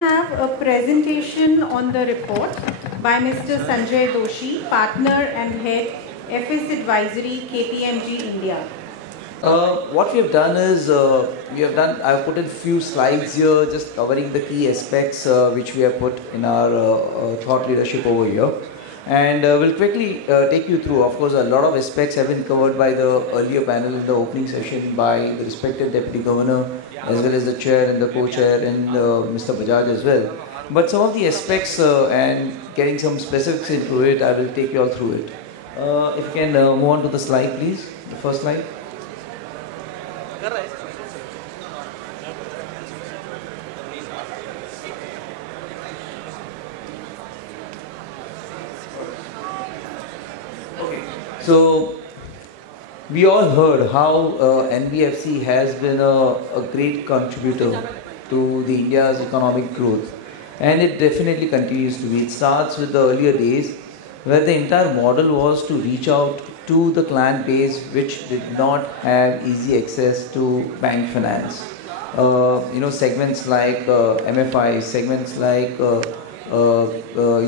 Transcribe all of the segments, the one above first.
Have a presentation on the report by Mr. Sanjay Doshi, Partner and Head, FS Advisory, KPMG India. What we have done is, I've put in few slides here just covering the key aspects which we have put in our thought leadership over here. And we'll quickly take you through. Of course, a lot of aspects have been covered by the earlier panel in the opening session by the respected Deputy Governor, as well as the Chair and the Co-Chair and Mr. Bajaj as well. But some of the aspects and getting some specifics into it, I will take you all through it. If you can move on to the slide, please, the first slide. So, we all heard how NBFC has been a great contributor to the India's economic growth, and it definitely continues to be. It starts with the earlier days where the entire model was to reach out to the client base which did not have easy access to bank finance. Segments like MFI, segments like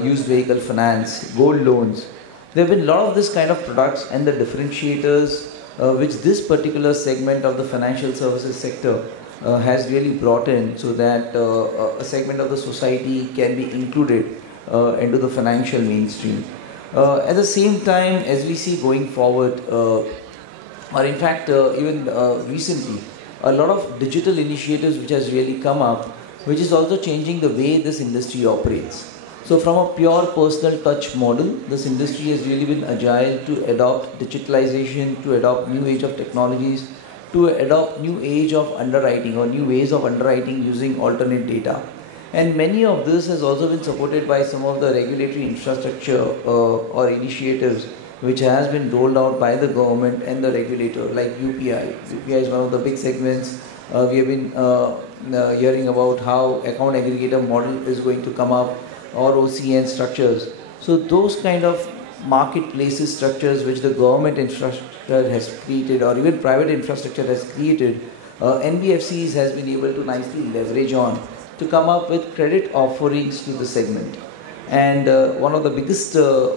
used vehicle finance, gold loans. There have been a lot of this kind of products and the differentiators which this particular segment of the financial services sector has really brought in, so that a segment of the society can be included into the financial mainstream. At the same time, as we see going forward, or in fact even recently, a lot of digital initiatives which has really come up, which is also changing the way this industry operates. So from a pure personal touch model, this industry has really been agile to adopt digitalization, to adopt new age of technologies, to adopt new age of underwriting or new ways of underwriting using alternate data. And many of this has also been supported by some of the regulatory infrastructure or initiatives which has been rolled out by the government and the regulator, like UPI. UPI is one of the big segments. We have been hearing about how account aggregator model is going to come up, or OCN structures. So those kind of marketplaces structures which the government infrastructure has created, or even private infrastructure has created, NBFCs has been able to nicely leverage on to come up with credit offerings to the segment. And one of the biggest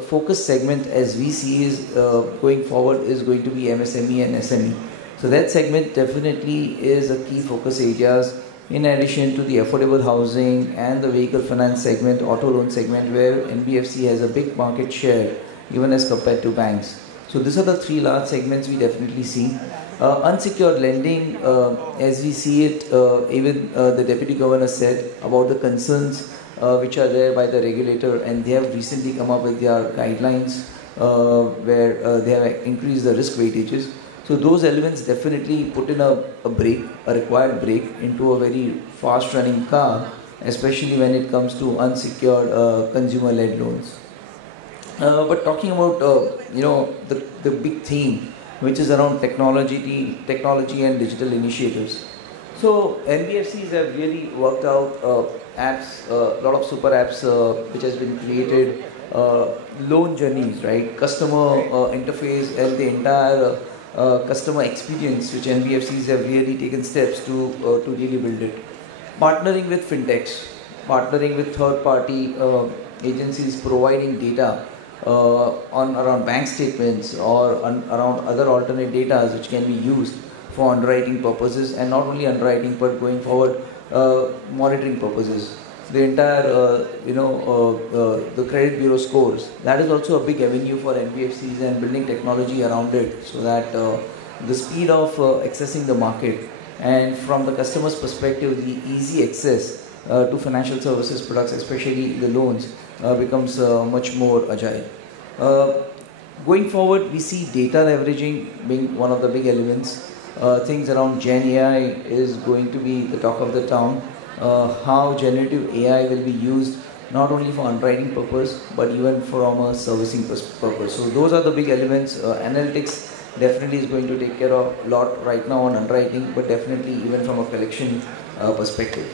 focus segment as we see is going forward is going to be MSME and SME. So that segment definitely is a key focus areas, in addition to the affordable housing and the vehicle finance segment, auto loan segment, where NBFC has a big market share even as compared to banks. So these are the three large segments we definitely see. Unsecured lending, as we see it, even the Deputy Governor said about the concerns which are there by the regulator, and they have recently come up with their guidelines where they have increased the risk weightages. So those elements definitely put in a required brake into a very fast running car, especially when it comes to unsecured consumer-led loans. But talking about the big theme, which is around technology and digital initiatives. So NBFCs have really worked out apps, a lot of super apps which has been created, loan journeys, right? Customer interface and the entire customer experience, which NBFCs have really taken steps to really build it. Partnering with fintechs, partnering with third-party agencies providing data on around bank statements or around other alternate data which can be used for underwriting purposes, and not only underwriting but going forward monitoring purposes. The entire the credit bureau scores, that is also a big avenue for NBFCs, and building technology around it, so that the speed of accessing the market, and from the customer's perspective, the easy access to financial services products, especially the loans, becomes much more agile. Going forward, we see data leveraging being one of the big elements. Things around Gen AI is going to be the talk of the town. How generative AI will be used not only for underwriting purpose but even from a servicing purpose. So those are the big elements. Analytics definitely is going to take care of a lot right now on underwriting, but definitely even from a collection perspective.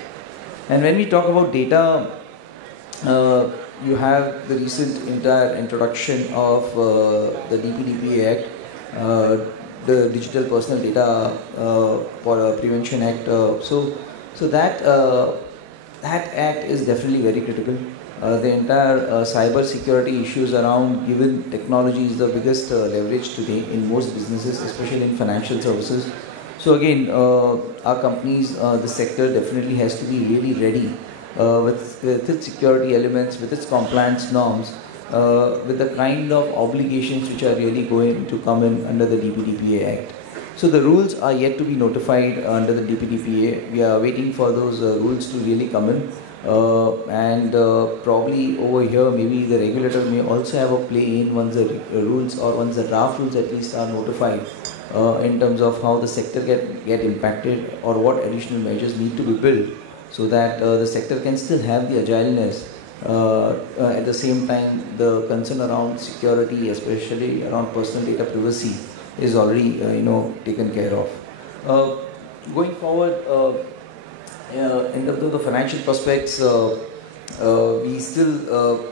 And when we talk about data, you have the recent entire introduction of the DPDP Act, the Digital Personal Data Prevention Act. So that that act is definitely very critical. The entire cyber security issues around, given technology is the biggest leverage today in most businesses, especially in financial services. So again, our companies, the sector definitely has to be really ready with its security elements, with its compliance norms, with the kind of obligations which are really going to come in under the DPDPA Act. So the rules are yet to be notified under the DPDPA. We are waiting for those rules to really come in. And probably over here, maybe the regulator may also have a play in once the rules, or once the draft rules at least are notified, in terms of how the sector get impacted, or what additional measures need to be built, so that the sector can still have the agileness. At the same time, the concern around security, especially around personal data privacy, is already taken care of. Going forward, in terms of the financial prospects, we still,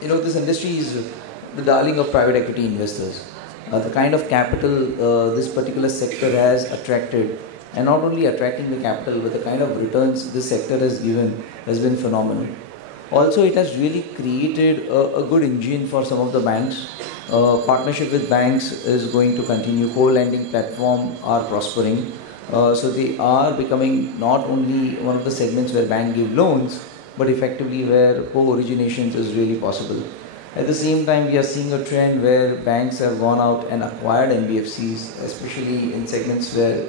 this industry is the darling of private equity investors. The kind of capital this particular sector has attracted, and not only attracting the capital, but the kind of returns this sector has given has been phenomenal. Also, it has really created a good engine for some of the banks. Partnership with banks is going to continue. Co-lending platform are prospering. So they are becoming not only one of the segments where banks give loans, but effectively where co-originations is really possible. At the same time, we are seeing a trend where banks have gone out and acquired NBFCs, especially in segments where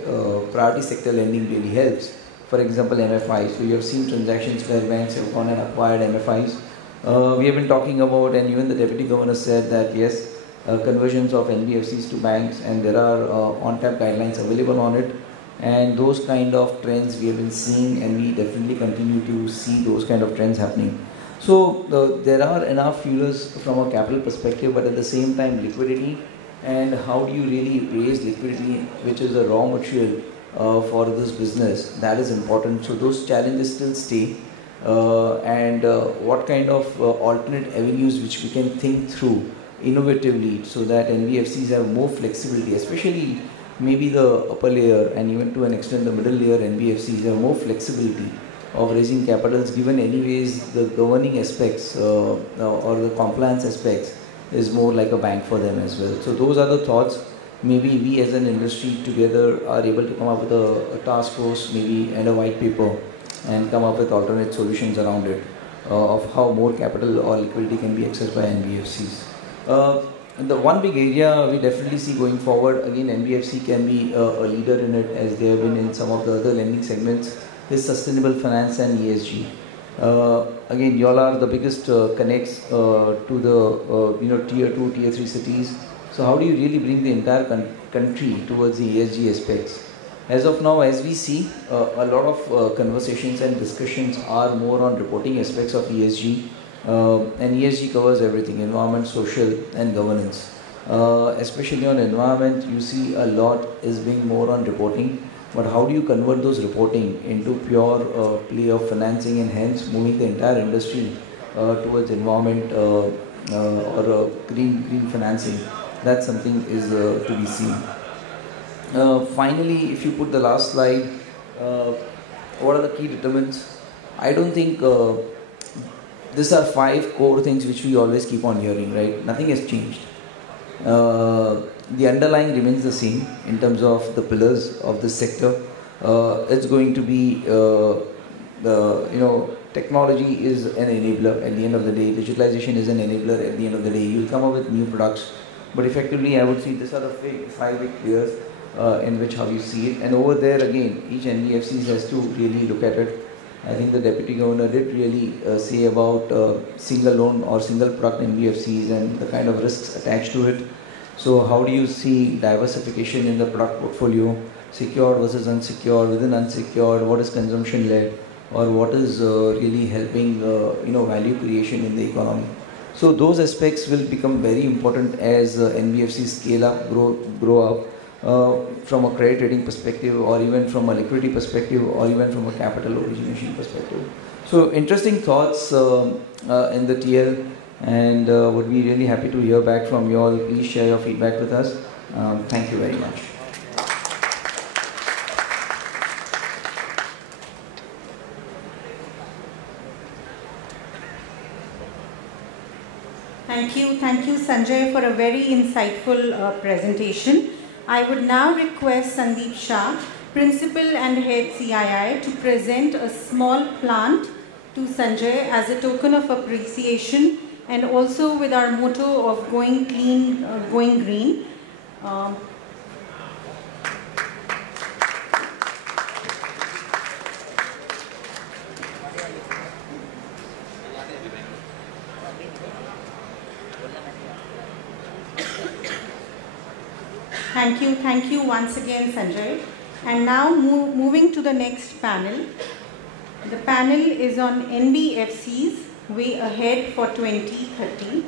priority sector lending really helps. For example, MFIs. So you have seen transactions where banks have gone and acquired MFIs. We have been talking about, and even the Deputy Governor said that yes, conversions of NBFCs to banks, and there are on-tap guidelines available on it. And those kind of trends we have been seeing, and we definitely continue to see those kind of trends happening. So there are enough fuelers from a capital perspective, but at the same time liquidity, and how do you really raise liquidity, which is a raw material for this business, that is important. So those challenges still stay, and what kind of alternate avenues which we can think through innovatively, so that NBFCs have more flexibility, especially maybe the upper layer and even to an extent the middle layer NBFCs have more flexibility of raising capitals, given anyways the governing aspects or the compliance aspects is more like a bank for them as well. So those are the thoughts. Maybe we as an industry together are able to come up with a task force maybe and a white paper, and come up with alternate solutions around it of how more capital or liquidity can be accessed by NBFCs. The one big area we definitely see going forward, again NBFC can be a leader in it, as they have been in some of the other lending segments, is sustainable finance and ESG. Again, you all are the biggest connects to the tier 2, tier 3 cities. So how do you really bring the entire country towards the ESG aspects? As of now, as we see, a lot of conversations and discussions are more on reporting aspects of ESG. And ESG covers everything: environment, social and governance. Especially on environment, you see a lot is being more on reporting, but how do you convert those reporting into pure play of financing, and hence moving the entire industry towards environment or green financing? That's something is to be seen. Finally, if you put the last slide, what are the key determinants? I don't think these are 5 core things which we always keep on hearing, right? Nothing has changed. The underlying remains the same in terms of the pillars of this sector. It's going to be technology is an enabler at the end of the day. Digitalization is an enabler at the end of the day. You'll come up with new products, but effectively I would say these are the 5 big pillars in which how you see it. And over there again, each NBFC has to really look at it. I think the Deputy Governor did really say about single loan or single product NBFCs and the kind of risks attached to it. So how do you see diversification in the product portfolio, secured versus unsecured, within unsecured, what is consumption led, or what is really helping value creation in the economy? So those aspects will become very important as NBFCs scale up, grow up. From a credit rating perspective, or even from a liquidity perspective, or even from a capital origination perspective. So interesting thoughts in the TL, and would be really happy to hear back from you all. Please share your feedback with us. Thank you very much. Thank you Sanjay for a very insightful presentation. I would now request Sandeep Shah, Principal and Head CII, to present a small plant to Sanjay as a token of appreciation and also with our motto of going clean, going green. Thank you once again Sanjay. And now moving to the next panel. The panel is on NBFCs, Way Ahead for 2030.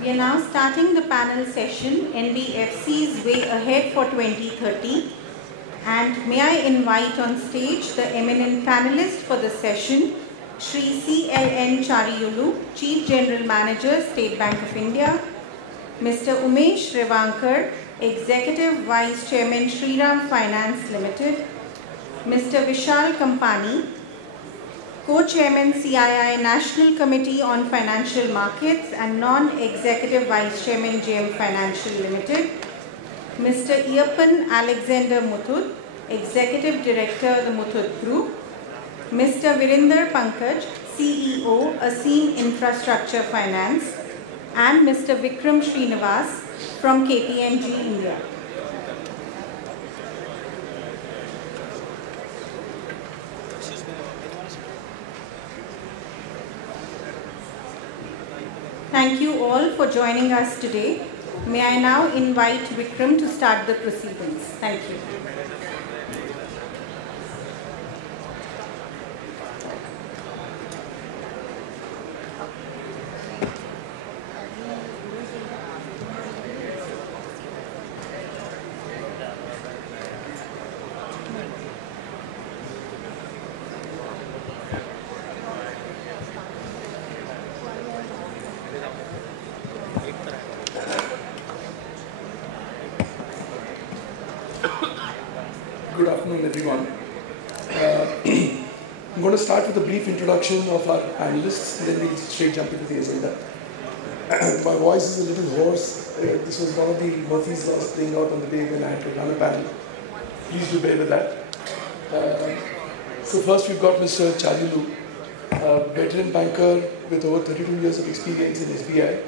We are now starting the panel session, NBFCs Way Ahead for 2030. And may I invite on stage the eminent panelist for the session, Shri C.L.N. Chariyulu, Chief General Manager, State Bank of India, Mr. Umesh Revankar, Executive Vice Chairman, Shriram Finance Limited, Mr. Vishal Kampani, Co-Chairman CII National Committee on Financial Markets and Non-Executive Vice Chairman, JM Financial Limited, Mr. Iyappan Alexander Muthoot, Executive Director, the Muthoot Group, Mr. Virinder Pankaj, CEO, Aseem Infrastructure Finance, and Mr. Vikram Srinivas from KPMG India. Thank you all for joining us today. May I now invite Vikram to start the proceedings. Thank you. Good afternoon, everyone. I'm going to start with a brief introduction of our panelists, and then we'll straight jump into the agenda. My voice is a little hoarse. This was one of the Murphy's Laws playing out on the day when I had to run a panel. Please do bear with that. So first we've got Mr. Chariyulu, a veteran banker with over 32 years of experience in SBI.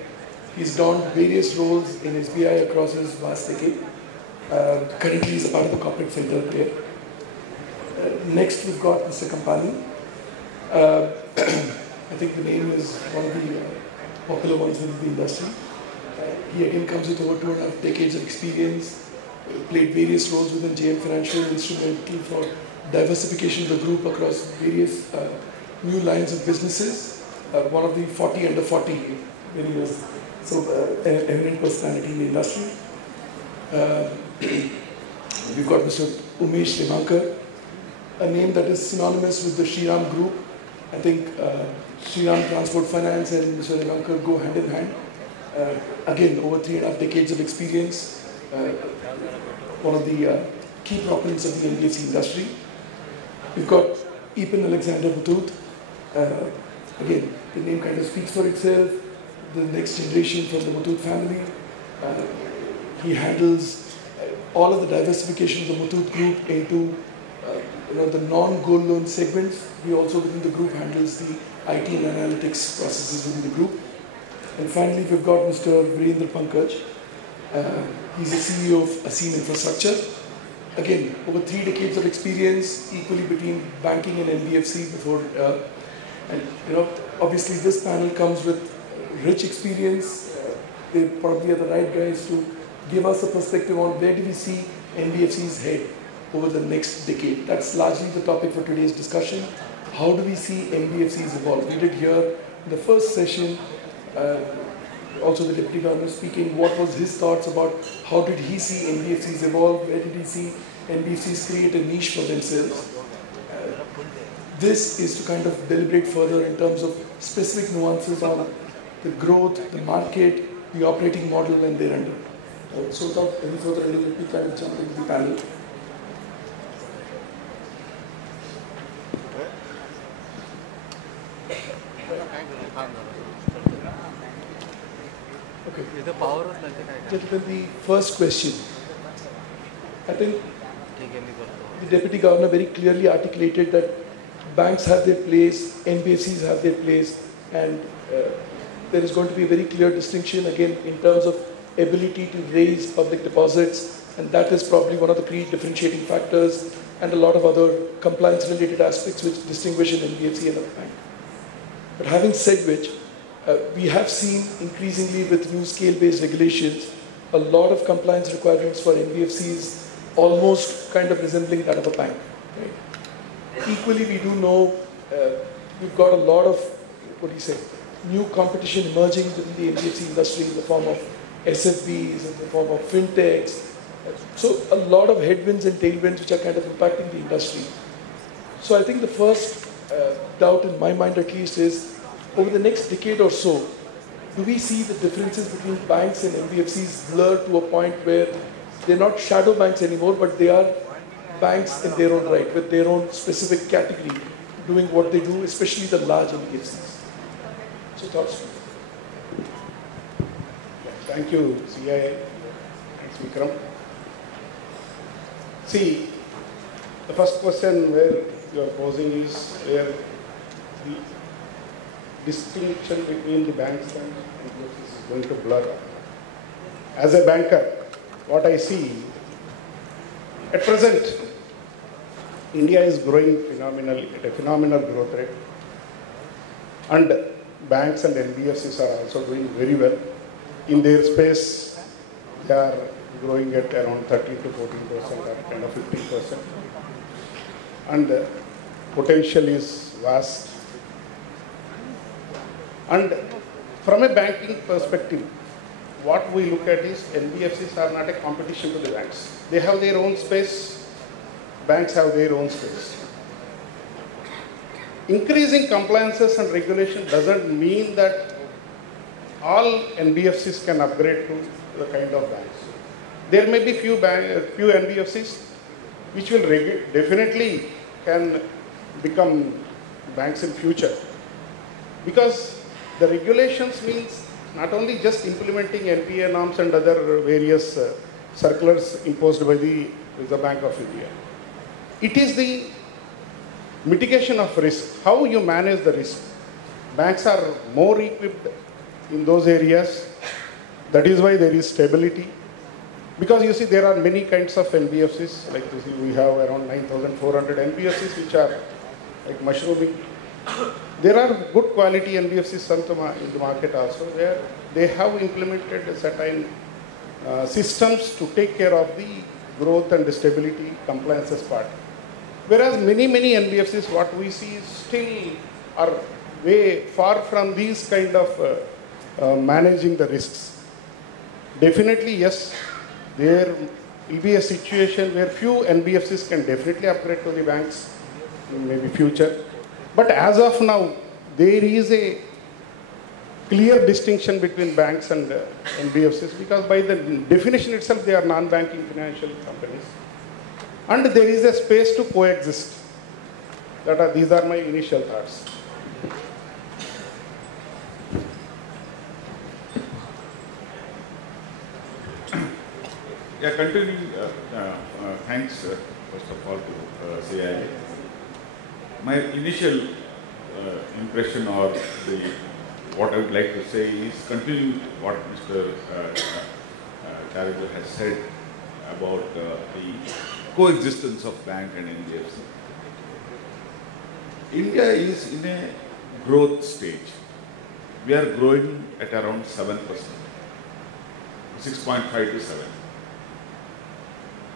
He's donned various roles in SBI across his vast decade. Currently he's a part of the corporate center there. Next we've got Mr. Kampani. I think the name is one of the popular ones within the industry. He again comes with over 2.5 decades of experience, played various roles within JM Financial, instrumental for diversification of the group across various new lines of businesses. One of the 40 under 40 when he was an eminent personality in the industry. We've got Mr. Umesh Revankar, a name that is synonymous with the Shriram Group. I think Shriram Transport Finance and Mr. Revankar go hand in hand. Again, over 3.5 decades of experience, one of the key proponents of the NBFC industry. We've got Iyappan Alexander Muthoot. Again, the name kind of speaks for itself. The next generation from the Muthoot family. He handles all of the diversification of the Muthoot Group into the non-gold loan segments. He also within the group handles the IT and analytics processes within the group. And finally, we've got Mr. Virinder Pankaj. He's the CEO of Aseem Infrastructure. Again, over 3 decades of experience, equally between banking and NBFC before. Obviously this panel comes with rich experience. They probably are the right guys to give us a perspective on where do we see NBFCs head over the next decade. That's largely the topic for today's discussion. How do we see NBFCs evolve? We did hear in the first session, also the Deputy Governor speaking, what was his thoughts about how did he see NBFCs evolve, where did he see NBFCs create a niche for themselves. This is to kind of deliberate further in terms of specific nuances on the growth, the market, the operating model and thereunder. So without any further ado, let me kind of jump into the panel. Gentlemen, the first question. I think the Deputy Governor very clearly articulated that banks have their place, NBFCs have their place, and there is going to be a very clear distinction again in terms of ability to raise public deposits, and that is probably one of the key differentiating factors, and a lot of other compliance-related aspects which distinguish an NBFC and a bank. But having said which, we have seen increasingly with new scale-based regulations, a lot of compliance requirements for NBFCs almost kind of resembling that of a bank. Right? Equally, we do know we've got a lot of, new competition emerging within the NBFC industry in the form of SFBs, in the form of fintechs. So a lot of headwinds and tailwinds which are kind of impacting the industry. So I think the first doubt in my mind at least is, over the next decade or so, do we see the differences between banks and NBFCs blur to a point where they're not shadow banks anymore, but they are banks in their own right, with their own specific category, doing what they do, especially the large NBFCs? So thoughts? Thank you, CIA. Thanks, Vikram. See, the first question where you are posing is where the distinction between the banks and NBFCs is going to blur. As a banker, what I see, at present, India is growing phenomenally, at a phenomenal growth rate. And banks and NBFCs are also doing very well. In their space, they are growing at around 13 to 14% or kind of 15%. And the potential is vast. And from a banking perspective, what we look at is NBFCs are not a competition to the banks. They have their own space, banks have their own space. Increasing compliances and regulation doesn't mean that all NBFCs can upgrade to the kind of banks. There may be few NBFCs which will definitely can become banks in future, because the regulations means not only just implementing NPA norms and other various circulars imposed by the Reserve Bank of India. It is the mitigation of risk, how you manage the risk. Banks are more equipped in those areas. That is why there is stability. Because you see, there are many kinds of NBFCs. Like you see, we have around 9,400 NBFCs which are like mushrooming. There are good quality NBFCs in the market also, where they have implemented certain systems to take care of the growth and the stability compliances part. Whereas many NBFCs, what we see still are way far from these kind of managing the risks. Definitely, yes, there will be a situation where few NBFCs can definitely upgrade to the banks in maybe future. But as of now, there is a clear distinction between banks and NBFCs, because by the definition itself, they are non-banking financial companies. And there is a space to coexist. These are my initial thoughts. Yeah, continuing, thanks first of all to CIA. My initial impression or what I would like to say is continuing what Mr. Taraja has said about the coexistence of bank and NBFC. India is in a growth stage. We are growing at around 7%, 6.5 to 7.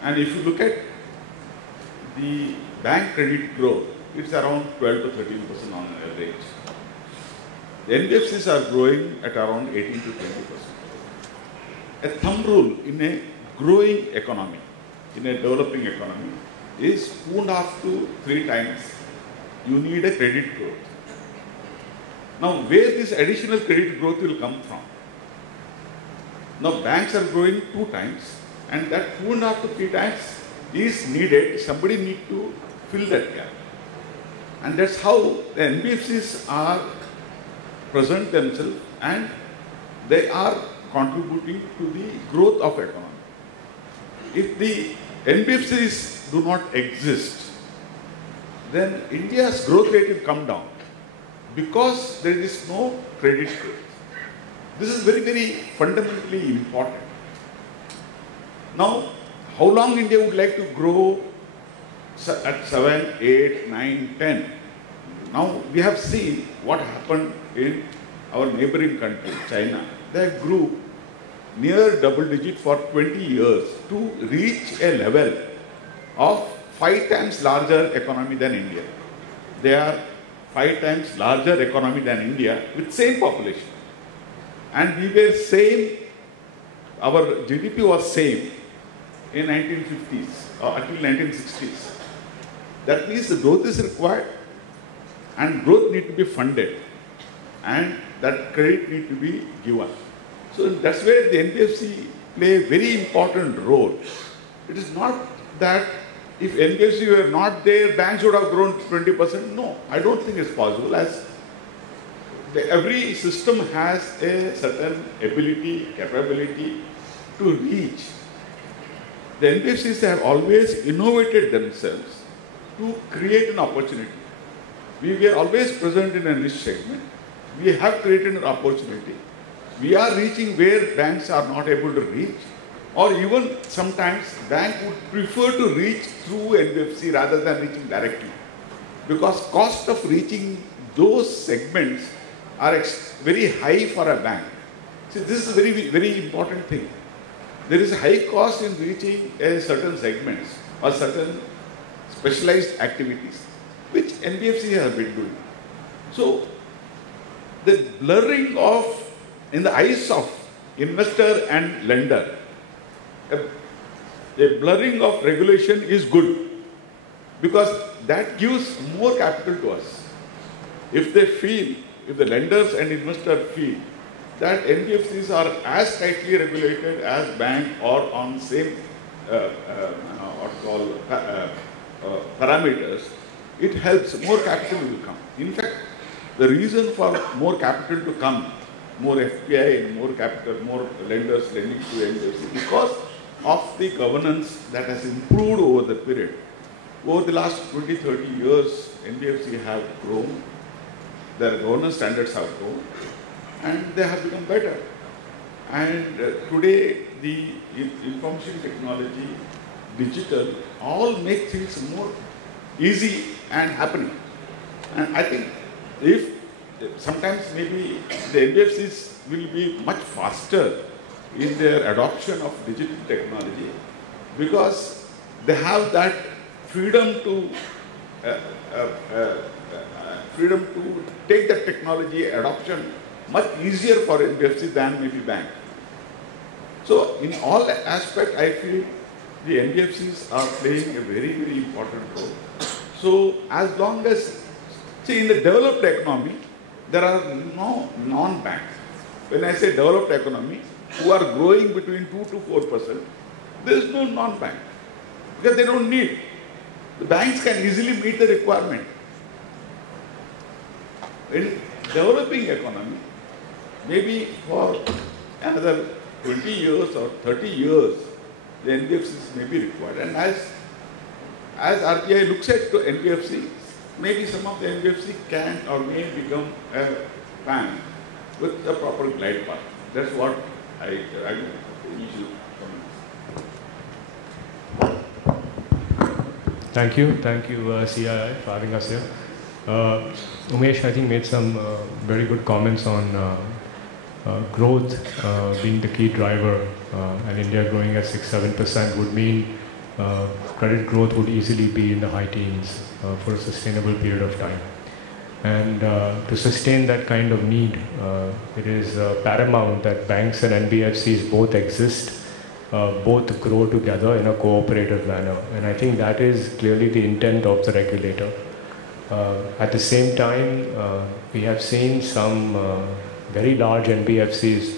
And if you look at the bank credit growth, it's around 12 to 13% on average. The NBFCs are growing at around 18 to 20%. A thumb rule in a growing economy, in a developing economy, is 2.5 to 3 times you need a credit growth. Now, where this additional credit growth will come from? Now, banks are growing 2 times, and that 2.5 to 3 times is needed. Somebody needs to fill that gap. And that's how the NBFCs are present themselves, and they are contributing to the growth of economy. If the NBFCs do not exist, then India's growth rate will come down because there is no credit growth. This is very, very fundamentally important. Now, how long India would like to grow at 7, 8, 9, 10? Now, we have seen what happened in our neighboring country, China. They grew near double digit for 20 years to reach a level of 5 times larger economy than India. They are 5 times larger economy than India with same population. And we were same, our GDP was same in 1950s or until 1960s. That means the growth is required and growth need to be funded and that credit need to be given. So that's where the NBFC play a very important role. It is not that if NBFC were not there, banks would have grown 20%. No, I don't think it's possible, as every system has a certain ability, capability to reach. The NBFCs have always innovated themselves to create an opportunity. We were always present in a niche segment. We have created an opportunity. We are reaching where banks are not able to reach, or even sometimes bank would prefer to reach through NBFC rather than reaching directly, because cost of reaching those segments are very high for a bank. See, this is a very, very important thing. There is a high cost in reaching a certain segments or certain specialized activities, which NBFC has been doing. So, the blurring of, in the eyes of investor and lender, a blurring of regulation is good, because that gives more capital to us. If they feel, if the lenders and investors feel that NBFCs are as tightly regulated as bank or on same parameters, it helps, more capital will come. In fact, the reason for more capital to come, more FPI and more capital, more lenders lending to NBFC, because of the governance that has improved over the period. Over the last 20-30 years, NBFC have grown, their governance standards have grown, and they have become better. And today, the information technology, digital, all make things more easy and happening. And I think if sometimes maybe the NBFCs will be much faster in their adoption of digital technology, because they have that freedom to take the technology adoption much easier for NBFC than maybe bank. So in all aspects, I feel the NBFCs are playing a very, very important role. So as long as, see, in the developed economy, there are no non-banks. When I say developed economy, who are growing between 2 to 4%, there is no non-bank, because they don't need. The banks can easily meet the requirement. In developing economy, maybe for another 20 years or 30 years, the NBFCs may be required. And as RBI looks at the NBFC, maybe some of the NBFC can or may become a bank with a proper glide path. That's what I usually comment. Thank you, CII, for having us here. Umesh, I think, made some very good comments on growth being the key driver, and India growing at 6-7% would mean credit growth would easily be in the high teens for a sustainable period of time. And to sustain that kind of need, it is paramount that banks and NBFCs both exist, both grow together in a cooperative manner. And I think that is clearly the intent of the regulator. At the same time, we have seen some very large NBFCs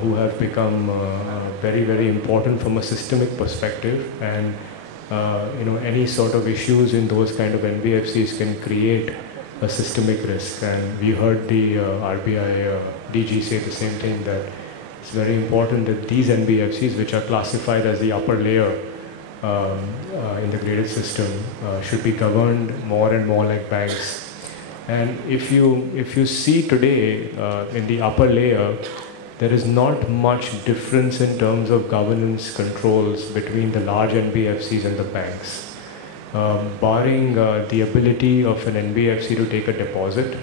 who have become very, very important from a systemic perspective, and any sort of issues in those kind of NBFCs can create a systemic risk. And we heard the RBI DG say the same thing, that it's very important that these NBFCs, which are classified as the upper layer in the graded system, should be governed more and more like banks. And if you see today in the upper layer, there is not much difference in terms of governance controls between the large NBFCs and the banks. Barring the ability of an NBFC to take a deposit,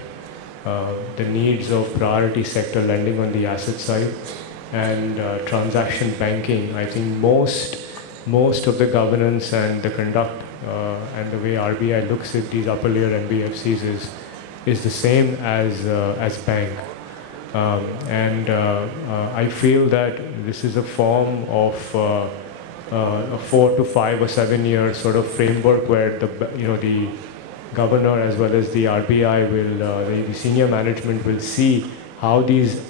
the needs of priority sector lending on the asset side, and transaction banking, I think most of the governance and the conduct and the way RBI looks at these upper layer NBFCs is the same as bank. I feel that this is a form of a 4 to 5 or 7 year sort of framework where the governor as well as the RBI will, the senior management will see how these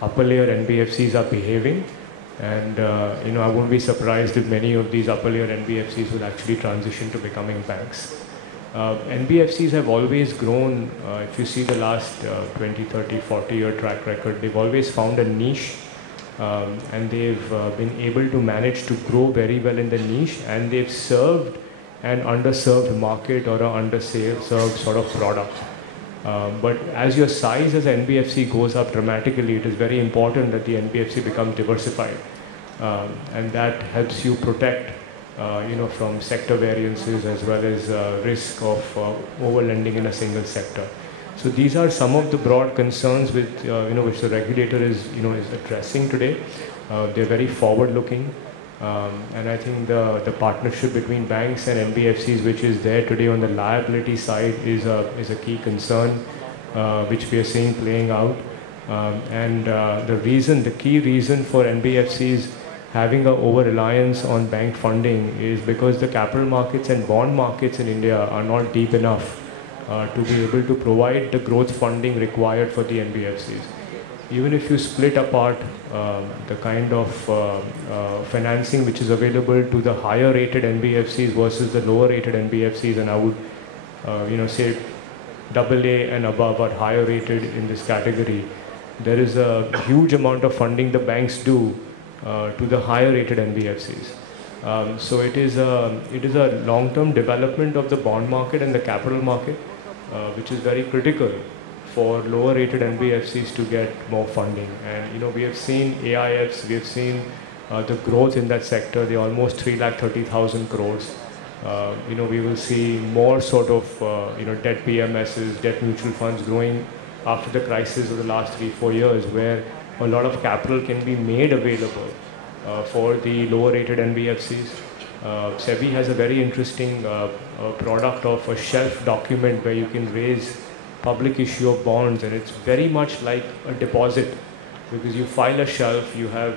upper layer NBFCs are behaving, and I won't be surprised if many of these upper layer NBFCs will actually transition to becoming banks. NBFCs have always grown. If you see the last 20, 30, 40-year track record, they've always found a niche, and they've been able to manage to grow very well in the niche, and they've served an underserved market or an underserved sort of product. But as your size as NBFC goes up dramatically, it is very important that the NBFC becomes diversified, and that helps you protect from sector variances as well as risk of over-lending in a single sector. So these are some of the broad concerns which the regulator is addressing today. They're very forward-looking, and I think the partnership between banks and NBFCs, which is there today on the liability side, is a key concern which we are seeing playing out. The key reason for NBFCs having an over-reliance on bank funding is because the capital markets and bond markets in India are not deep enough to be able to provide the growth funding required for the NBFCs. Even if you split apart the kind of financing which is available to the higher rated NBFCs versus the lower rated NBFCs, and I would say AA and above are higher rated in this category, there is a huge amount of funding the banks do to the higher rated NBFCs. So it is a long-term development of the bond market and the capital market, which is very critical for lower rated NBFCs to get more funding. And we have seen AIFs, we have seen the growth in that sector. They're almost 330,000 crores. We will see more sort of debt PMSs, debt mutual funds growing after the crisis of the last 3-4 years, where a lot of capital can be made available for the lower rated NBFCs. SEBI has a very interesting product of a shelf document where you can raise public issue of bonds, and it's very much like a deposit, because you file a shelf, you have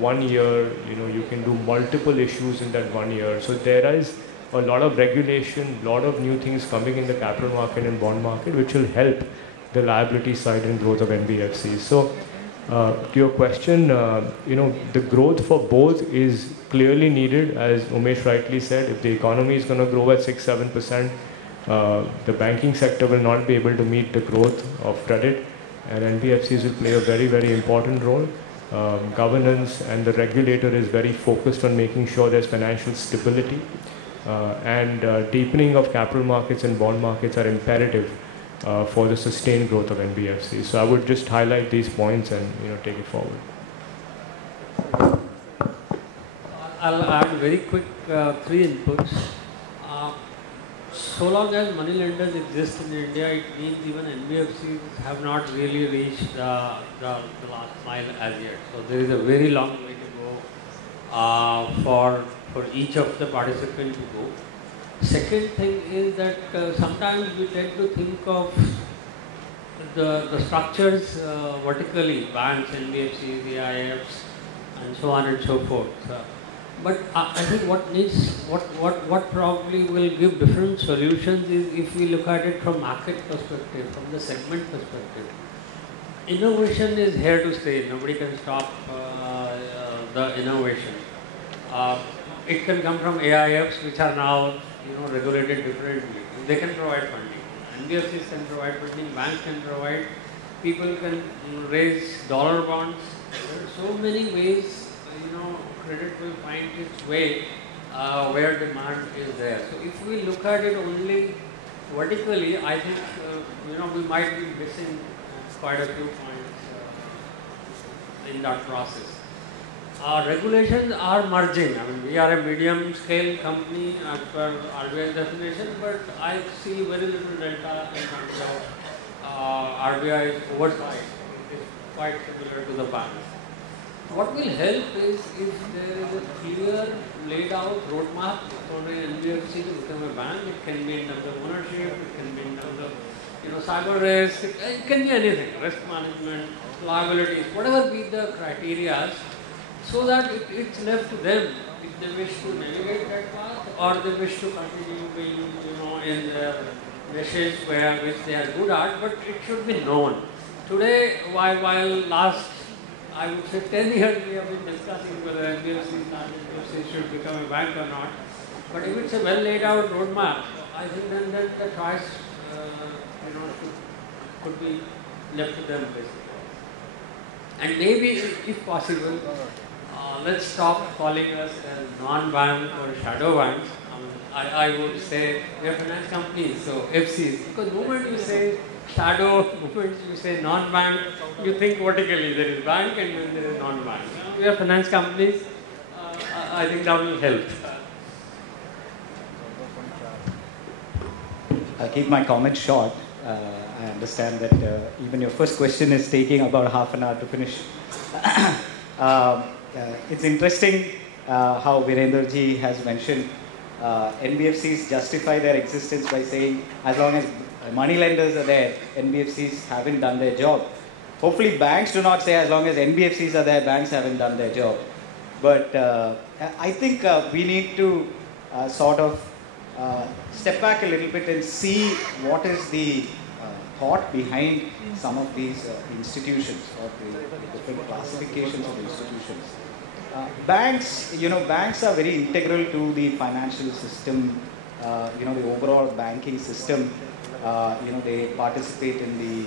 1 year, you can do multiple issues in that 1 year. So there is a lot of regulation, a lot of new things coming in the capital market and bond market, which will help the liability side and growth of NBFCs. So to your question, the growth for both is clearly needed. As Umesh rightly said, if the economy is going to grow at 6-7%, the banking sector will not be able to meet the growth of credit, and NBFCs will play a very, very important role. Governance and the regulator is very focused on making sure there's financial stability, and deepening of capital markets and bond markets are imperative for the sustained growth of NBFCs. So I would just highlight these points and take it forward. I'll add very quick 3 inputs. So long as money lenders exist in India, it means even NBFCs have not really reached the last mile as yet. So there is a very long way to go for each of the participants to go. Second thing is that sometimes we tend to think of the structures vertically, banks, NBFCs, AIFs, and so on and so forth. But I think what probably will give different solutions is if we look at it from market perspective, from the segment perspective. Innovation is here to stay. Nobody can stop the innovation. It can come from AIFs, which are now regulated differently. They can provide funding. NBFCs can provide funding. Banks can provide. People can raise dollar bonds. There are so many ways, credit will find its way where demand is there. So if we look at it only vertically, I think, we might be missing quite a few points in that process. Regulations are merging. I mean, we are a medium scale company as per RBI's definition, but I see very little delta in terms of RBI's oversight. It is quite similar to the banks. What will help is if there is a clear laid out roadmap for the NBFC to become a bank. It can be in terms of ownership, it can be in terms of cyber risk, it can be anything, risk management, liabilities, whatever be the criteria, so that it's left to them if they wish to navigate that path or they wish to continue being, in their niches which they are good at, but it should be known. Today, while last, I would say 10 years we have been discussing whether NBFCs should become a bank or not. But if it's a well laid out roadmap, I think then the choice could be left to them basically. And maybe if possible, let's stop calling us as non-bank or shadow banks. I would say we are finance companies, so FCs. Because the moment you say shadow, the moment you say non-bank, you think vertically there is bank and then there is non-bank. We are finance companies. I think that will help. I'll keep my comment short. I understand that even your first question is taking about half an hour to finish. It's interesting how Virendraji has mentioned NBFCs justify their existence by saying as long as money lenders are there, NBFCs haven't done their job. Hopefully banks do not say as long as NBFCs are there, banks haven't done their job. But I think we need to sort of step back a little bit and see what is the thought behind some of these institutions or the different classifications of institutions. Banks, banks are very integral to the financial system, the overall banking system. They participate in the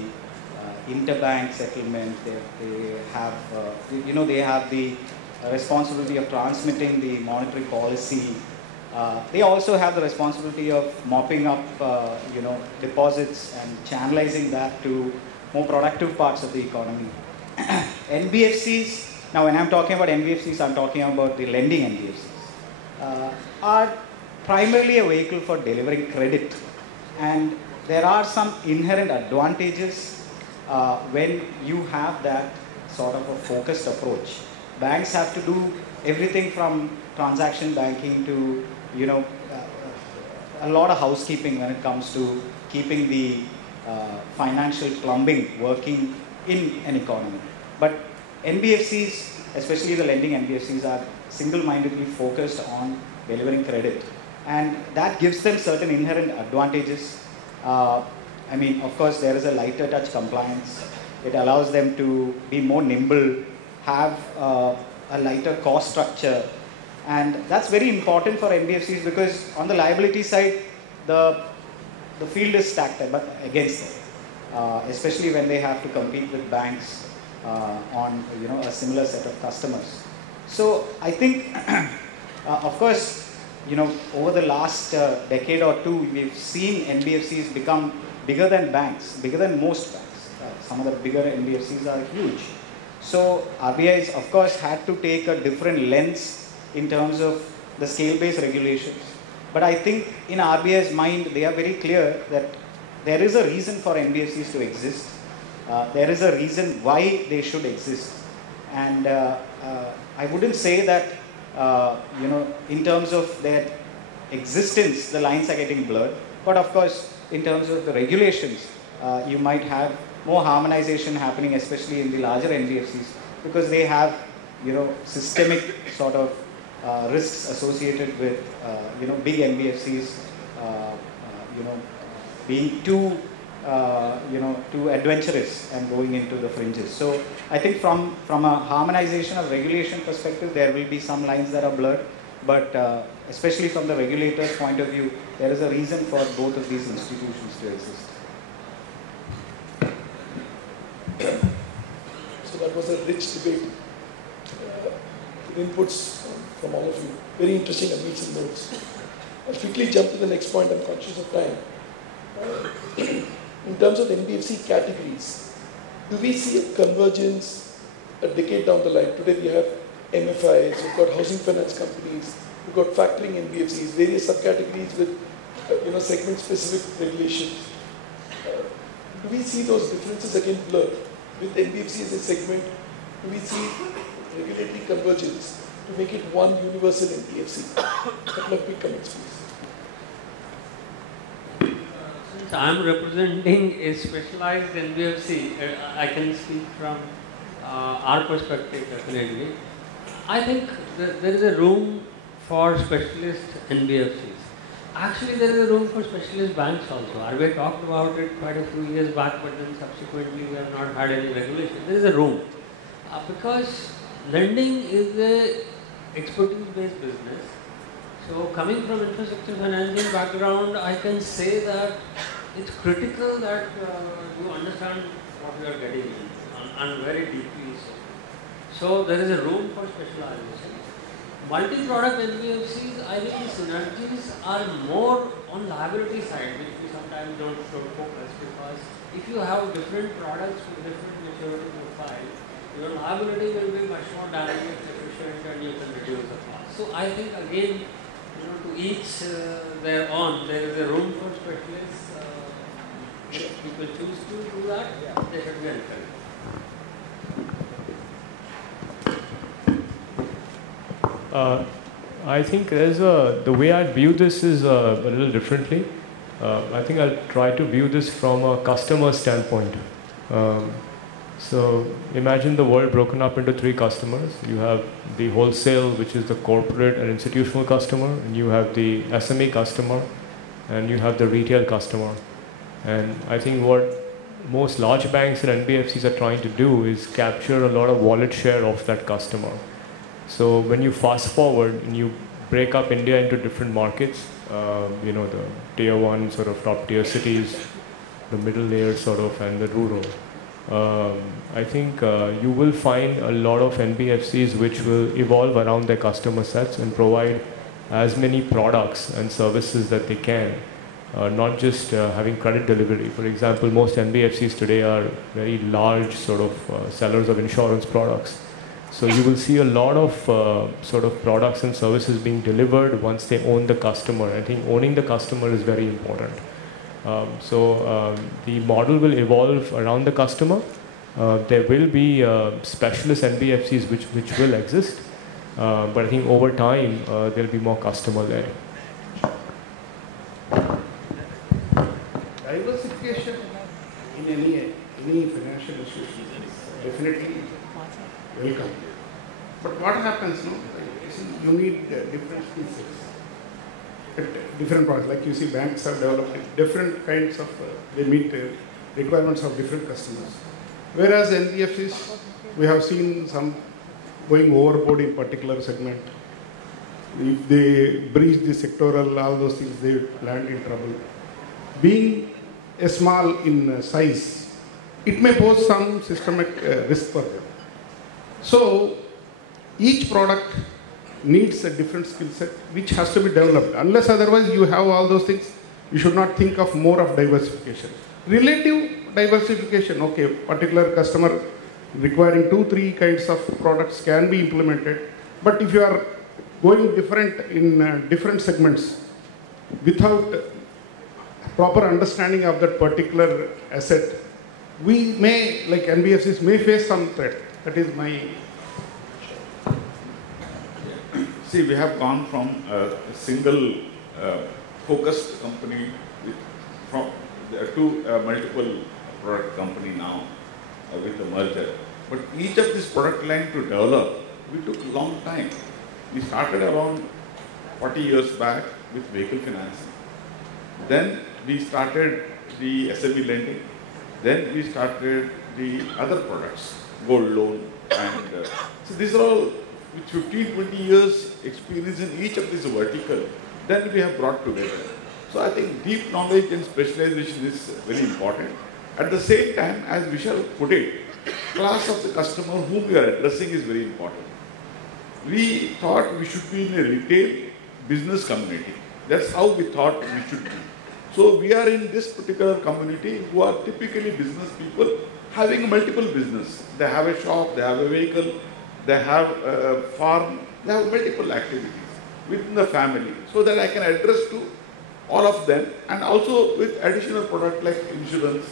interbank settlement. They have, they have the responsibility of transmitting the monetary policy. They also have the responsibility of mopping up, deposits and channelizing that to more productive parts of the economy. NBFCs, now when I'm talking about NBFCs, I'm talking about the lending NBFCs, are primarily a vehicle for delivering credit. And there are some inherent advantages when you have that sort of a focused approach. Banks have to do everything from transaction banking to a lot of housekeeping when it comes to keeping the financial plumbing working in an economy. But NBFCs, especially the lending NBFCs, are single-mindedly focused on delivering credit. And that gives them certain inherent advantages. Of course, there is a lighter touch compliance. It allows them to be more nimble, have a lighter cost structure. And that's very important for NBFCs because on the liability side, the field is stacked against them, especially when they have to compete with banks on a similar set of customers. So I think, of course, over the last decade or two, we've seen NBFCs become bigger than banks, bigger than most banks. Some of the bigger NBFCs are huge. So RBI has, of course, had to take a different lens in terms of the scale-based regulations. But I think in RBI's mind, they are very clear that there is a reason for NBFCs to exist. There is a reason why they should exist. And I wouldn't say that, in terms of their existence, the lines are getting blurred. But of course, in terms of the regulations, you might have more harmonization happening, especially in the larger NBFCs, because they have, systemic sort of risks associated with, big NBFCs, being too adventurous and going into the fringes. So I think from a harmonization of regulation perspective, there will be some lines that are blurred, but especially from the regulator's point of view, there is a reason for both of these institutions to exist. was a rich debate. Inputs from all of you. Very interesting and meets and notes. I'll quickly jump to the next point. I'm conscious of time. In terms of NBFC categories, do we see a convergence a decade down the line? Today we have MFIs, we've got housing finance companies, we've got factoring NBFCs, various subcategories with segment-specific regulations. Do we see those differences again blur? With NBFC as a segment, do we see regulatory convergence to make it one universal NBFC? Couple of quick comments, please. Since I am representing a specialized NBFC, I can speak from our perspective definitely. I think there is a room for specialist NBFCs. Actually, there is a room for specialist banks also. RBI talked about it quite a few years back, but then subsequently we have not had any regulation. There is a room because lending is a expertise-based business. So coming from infrastructure financing background, I can say that it's critical that you understand what you are getting in and very deeply so. So there is a room for specialization. Multi-product NBFCs, I think the synergies are more on liability side, which we sometimes don't focus, because if you have different products with different maturity profile, your liability will be much more dynamic, efficient, and you can reduce the cost. So I think again, to each their own, there is a room for specialists. If people choose to do that, they should be encouraged. I think the way I view this is a little differently. I think I'll try to view this from a customer standpoint. So imagine the world broken up into three customers. You have the wholesale, which is the corporate and institutional customer, and you have the SME customer, and you have the retail customer. And I think what most large banks and NBFCs are trying to do is capture a lot of wallet share of that customer. So when you fast forward and you break up India into different markets, the tier one sort of top tier cities, the middle layer sort of, and the rural. I think you will find a lot of NBFCs which will evolve around their customer sets and provide as many products and services that they can, not just having credit delivery. For example, most NBFCs today are very large sort of sellers of insurance products. So you will see a lot of sort of products and services being delivered once they own the customer. I think owning the customer is very important. The model will evolve around the customer. There will be specialist NBFCs which will exist, but I think over time there'll be more customer led. Diversification in any financial institution is definitely welcome. But what happens now? You need different skill sets, different products. Like you see, banks have developed different kinds of, they meet requirements of different customers. Whereas NBFCs, we have seen some going overboard in particular segment. If they breach the sectoral, all those things, they land in trouble. Being a small in size, it may pose some systemic risk for them. So each product needs a different skill set which has to be developed. Unless otherwise you have all those things, you should not think of more of diversification. Relative diversification, okay, particular customer requiring 2-3 kinds of products can be implemented. But if you are going different in different segments without proper understanding of that particular asset, we may, like NBFCs, may face some threat. That is my... See, we have gone from a single focused company to a multiple product company now with the merger. But each of this product line to develop, we took a long time. We started around 40 years back with vehicle financing. Then we started the SME lending. Then we started the other products, gold loan, and so these are all with 15-20 years experience in each of these vertical. Then we have brought together. So I think deep knowledge and specialization is very important. At the same time, as Vishal put it, class of the customer whom we are addressing is very important. We thought we should be in a retail business community. That's how we thought we should be. So we are in this particular community who are typically business people having multiple business. They have a shop, they have a vehicle, they have a farm, they have multiple activities within the family, so that I can address to all of them, and also with additional product like insurance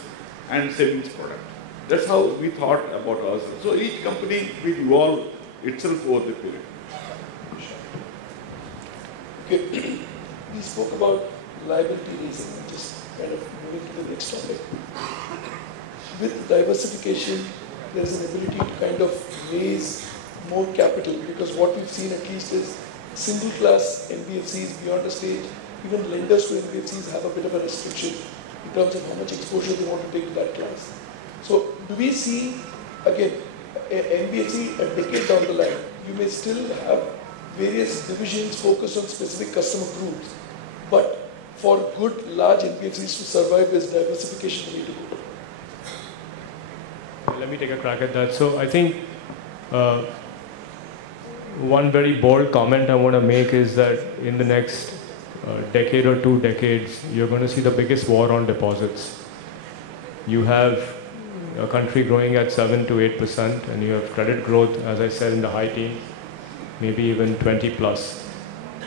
and savings product. That's how we thought about ourselves. So each company will evolve itself over the period. Okay, we spoke about liability raising, just kind of moving to the next topic. With diversification, there's an ability to kind of raise more capital, because what we've seen at least is single class NBFCs beyond a stage, even lenders to NBFCs have a bit of a restriction in terms of how much exposure they want to take to that class. So do we see, again, NBFC a decade down the line, you may still have various divisions focused on specific customer groups, but for good large NBFCs to survive, is diversification the way to go? Let me take a crack at that. So I think one very bold comment I want to make is that in the next decade or 2 decades, you're going to see the biggest war on deposits. You have a country growing at 7 to 8%, and you have credit growth, as I said, in the high teens, maybe even 20 plus.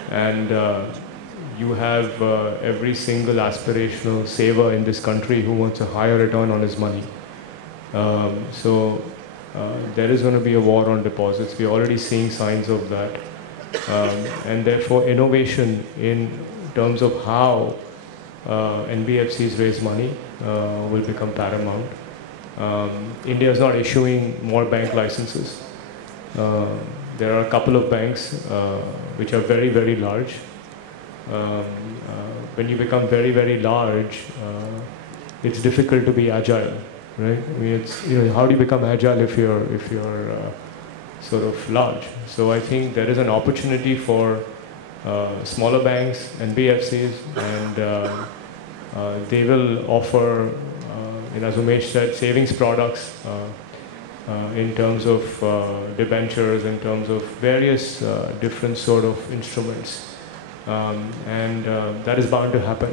And you have every single aspirational saver in this country who wants a higher return on his money. So there is going to be a war on deposits. We're already seeing signs of that. And therefore, innovation in terms of how NBFCs raise money will become paramount. India is not issuing more bank licenses. There are a couple of banks which are very, very large. When you become very, very large, it's difficult to be agile, right? I mean, it's, you know, how do you become agile if you're sort of large? So I think there is an opportunity for smaller banks, NBFCs, and they will offer, as Umesh said, savings products in terms of debentures, in terms of various different sort of instruments, and that is bound to happen.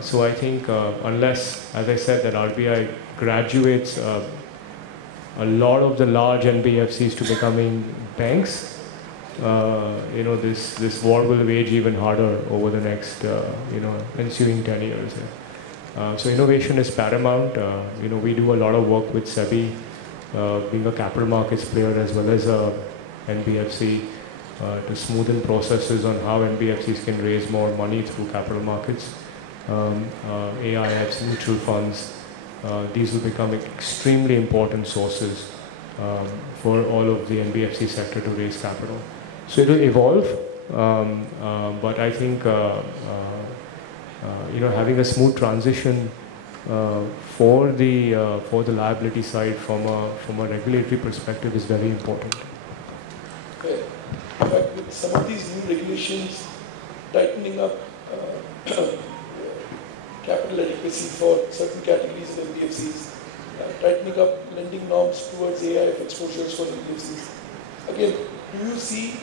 So I think unless, as I said, that RBI graduates a lot of the large NBFCs to becoming banks, this war will wage even harder over the next ensuing 10 years. So innovation is paramount. We do a lot of work with SEBI, being a capital markets player as well as a NBFC, to smoothen processes on how NBFCs can raise more money through capital markets. AIFs, mutual funds, these will become extremely important sources for all of the NBFC sector to raise capital. So it will evolve, but I think having a smooth transition for the liability side from a regulatory perspective is very important. Okay. In fact, with some of these new regulations tightening up capital adequacy for certain categories of NBFCs, tightening up lending norms towards AIF exposures for NBFCs. Again, do you see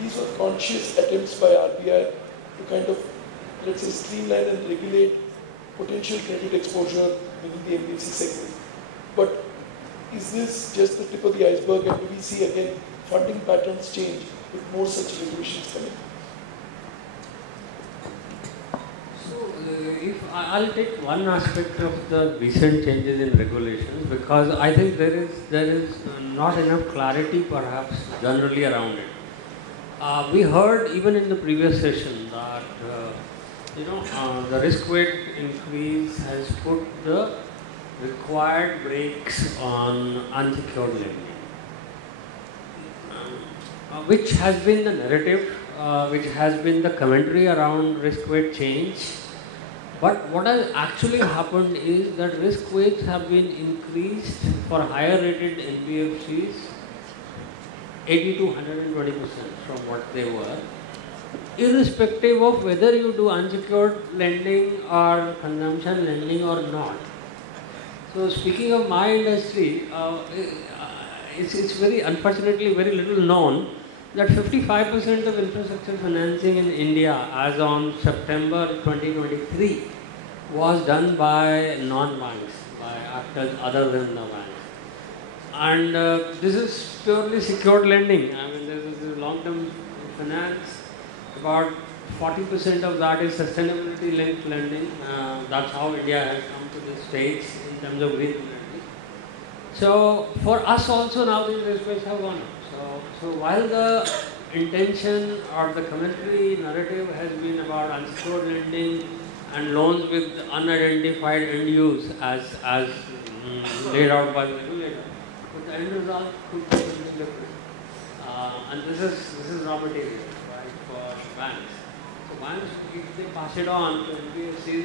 these are conscious attempts by RBI to kind of, let's say, streamline and regulate potential credit exposure within the NBFC segment? But is this just the tip of the iceberg, and do we see again funding patterns change with more such regulations coming? If I'll take one aspect of the recent changes in regulations, because I think there is not enough clarity perhaps generally around it. We heard even in the previous session that the risk weight increase has put the required brakes on unsecured lending, which has been the narrative, which has been the commentary around risk weight change. But what has actually happened is that risk weights have been increased for higher rated NBFCs 80 to 120% from what they were, irrespective of whether you do unsecured lending or consumption lending or not. So speaking of my industry, it's very unfortunately very little known that 55% of infrastructure financing in India as on September 2023 was done by non-banks, by actors other than the banks. And this is purely secured lending. I mean, there is long-term finance. About 40% of that is sustainability linked lending. That's how India has come to this stage in terms of green lending. So for us also now the interest rates have gone up. So while the intention or the commentary narrative has been about unsecured lending and loans with unidentified end use as laid out by the regulator, but the end result could be different. And this is raw material, right, for banks. So banks, if they pass it on to NBFCs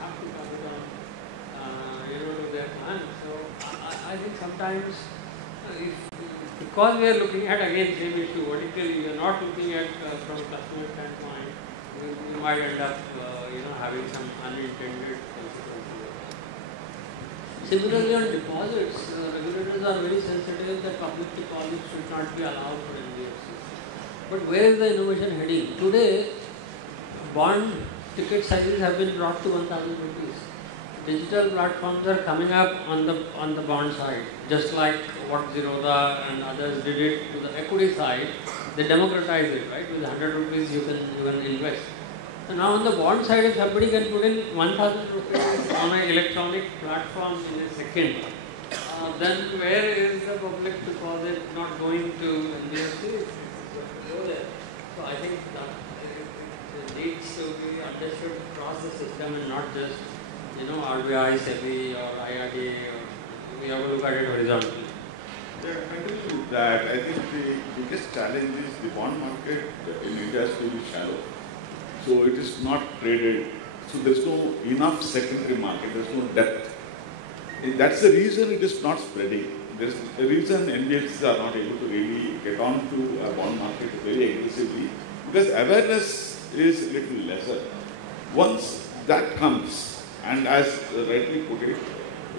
have to pass it on, to their clients. So I think sometimes, because we are looking at again same issue vertically, we are not looking at from customer standpoint, we might end up having some unintended consequences. Similarly on deposits, regulators are very sensitive that public deposits should not be allowed for NBFCs. But where is the innovation heading? Today, bond ticket sizes have been brought to 1,000 rupees. Digital platforms are coming up on the bond side, just like what Zerodha and others did it to the equity side. They democratize it, right? With 100 rupees you can invest. So now on the bond side, if somebody can put in 1,000 rupees on an electronic platform in a second, then where is the public deposit not going to NBFCs? So I think that it needs to be understood across the system and not just RBI, SEBI or IRDA, or we have to look at it horizontally. Yeah, I agree with that. I think the biggest challenge is the bond market in India is very shallow. So it is not traded. So there is no enough secondary market, there is no depth. That's the reason it is not spreading. There is a reason NBFCs are not able to really get on to a bond market very aggressively, because awareness is a little lesser. Once that comes, and as rightly put it,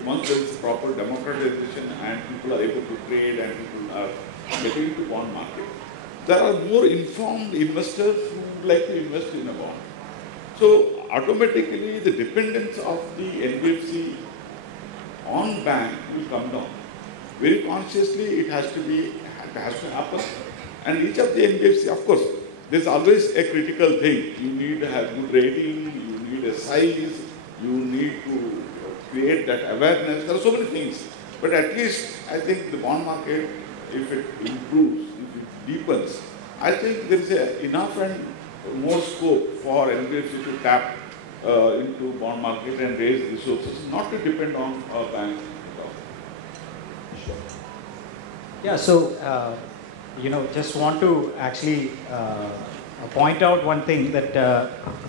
once there is proper democratization and people are able to trade and people are getting into bond market, there are more informed investors who would like to invest in a bond. So automatically the dependence of the NBFC on bank will come down. Very consciously it has to happen. And each of the NBFC, of course, there is always a critical thing. You need to have good rating, you need a size, you need to create that awareness. There are so many things. But at least I think the bond market, if it improves, if it deepens, I think there is enough and more scope for NBFC to tap into bond market and raise resources, not to depend on a bank. Sure. Yeah, so just want to actually point out one thing that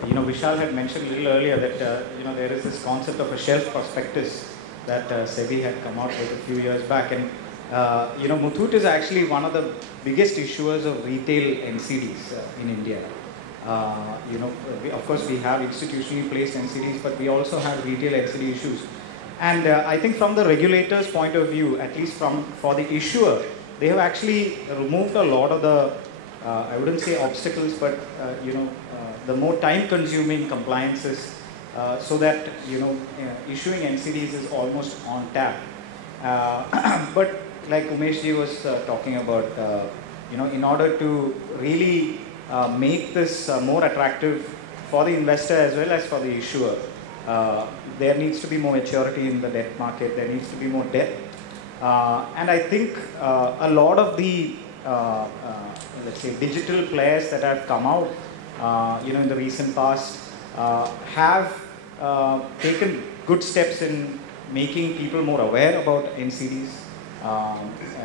Vishal had mentioned a little earlier, that there is this concept of a shelf prospectus that SEBI had come out with a few years back, and Muthoot is actually one of the biggest issuers of retail NCDs in India. Of course we have institutionally placed NCDs, but we also have retail NCD issues. And I think from the regulator's point of view, at least for the issuer, they have actually removed a lot of the, I wouldn't say obstacles, but the more time-consuming compliances, so that issuing NCDs is almost on tap. But like Umesh ji was talking about, in order to really make this more attractive for the investor as well as for the issuer, there needs to be more maturity in the debt market, there needs to be more depth. And I think a lot of the, let's say, digital players that have come out, in the recent past, have taken good steps in making people more aware about NCDs,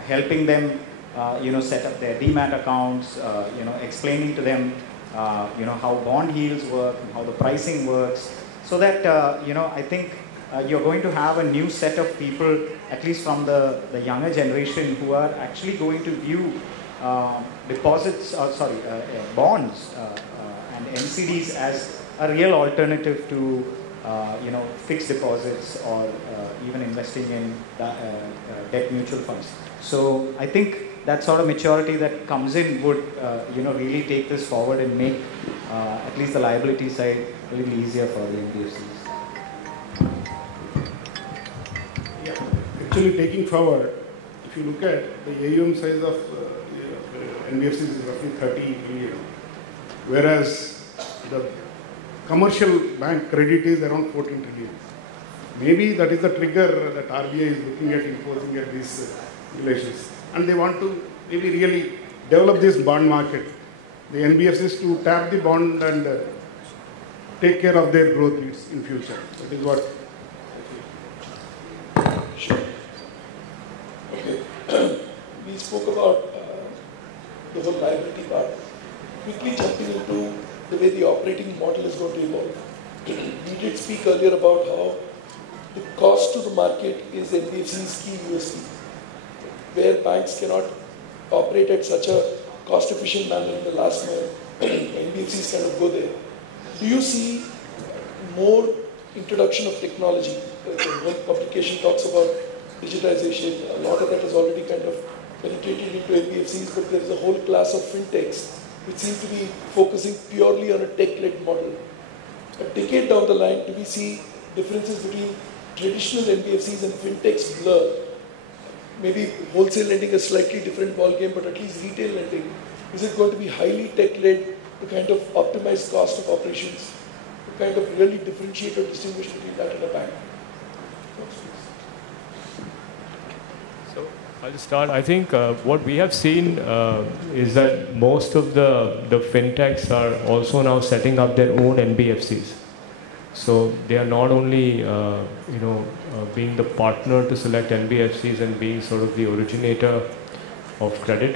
helping them, set up their demat accounts, explaining to them, how bond yields work, and how the pricing works, so that, I think you're going to have a new set of people, at least from the younger generation, who are actually going to view bonds and NCDs as a real alternative to fixed deposits or even investing in debt mutual funds. So I think that sort of maturity that comes in would really take this forward and make at least the liability side a little easier for the NBFCs. Yeah. Actually, taking forward, if you look at the AUM size of NBFCs is roughly 30 trillion, whereas the commercial bank credit is around 14 trillion. Maybe that is the trigger that RBI is looking at imposing at these regulations. And they want to maybe really develop this bond market, the NBFCs to tap the bond and take care of their growth needs in future. That is what. Sure. Okay. We spoke about the whole liability part. Quickly jumping into the way the operating model is going to evolve. We did speak earlier about how the cost to the market is NBFC's key USP, where banks cannot operate at such a cost-efficient manner in the last mile. NBFCs kind of go there. Do you see more introduction of technology? One publication talks about digitization. A lot of that is already kind of penetrated into NBFCs, but there is a whole class of fintechs which seem to be focusing purely on a tech-led model. A decade down the line, do we see differences between traditional NBFCs and fintechs blur? Maybe wholesale lending is a slightly different ballgame, but at least retail lending, is it going to be highly tech-led to kind of optimize cost of operations, to kind of really differentiate or distinguish between that and a bank? So I'll start. I think what we have seen is that most of the fintechs are also now setting up their own NBFCs. So they are not only being the partner to select NBFCs and being sort of the originator of credit,